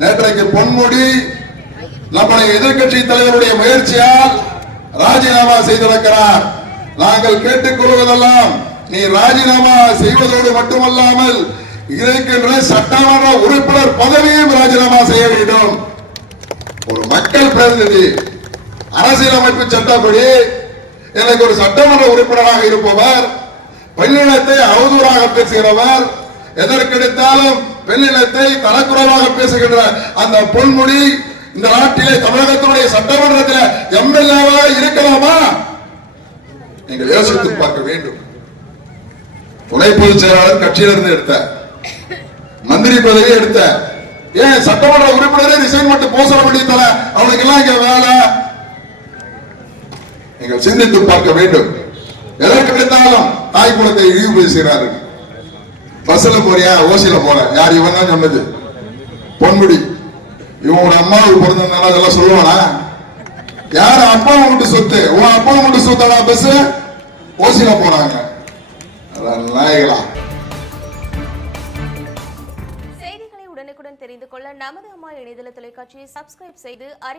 நேற்றைக்கு பொன்முடி நம்முடைய எதிர்க்கட்சி தலைவருடைய முயற்சியால் ராஜினாமா செய்திருக்கிறார். நாங்கள் கேட்டுக்கொள்வதெல்லாம் நீ ராஜினாமா செய்வதோடு மட்டுமல்லாமல் இருக்கின்ற சட்டமன்ற உறுப்பினர் பதவியும் ராஜினாமா செய்ய வேண்டும். ஒரு மக்கள் பிரதிநிதி அரசியலமைப்பு சட்டப்படி எனக்கு ஒரு சட்டமன்ற உறுப்பினராக இருப்பவர் பெண்ணினத்தை அவதூறாக பேசுகிறவர் எதற்கெடுத்தாலும் பெண்ணினத்தை தரக்குறைவாக பேசுகின்ற அந்த பொன்முடி இந்த நாட்டிலே தமிழகத்தினுடைய சட்டமன்றத்தில் எம்எல்ஏவாக இருக்கலாமா? நீங்கள் யோசித்து பார்க்க வேண்டும். துணை பொதுச் செயலாளர் கட்சியிலிருந்து எடுத்த மந்திரி பதவி எடுத்த ஏன் சட்டமன்ற உறுப்பினரே ரிசைன் மட்டும் போசல வேண்டியதால அவனுக்கு எல்லாம் இங்க வேலை. நீங்கள் சிந்தித்து பார்க்க வேண்டும். எதற்கு எடுத்தாலும் தாய் குலத்தை இழிவு பேசுகிறார்கள். பஸ்ல போறியா? ஓசியில போற யார் இவன் தான் சொன்னது? பொன்முடி. இவன் அம்மாவுக்கு பிறந்ததுனால அதெல்லாம் சொல்லுவானா? யார் அப்பா வீட்டு சொத்து? உன் அப்பா வீட்டு சொத்தா பஸ் ஓசில போறாங்க. நாயகளா செய்திகளை உடனுக்குடன் தெரிந்து கொள்ள நமது அம்மா இணையதள தொலைக்காட்சியை சப்ஸ்கிரைப் செய்து அறி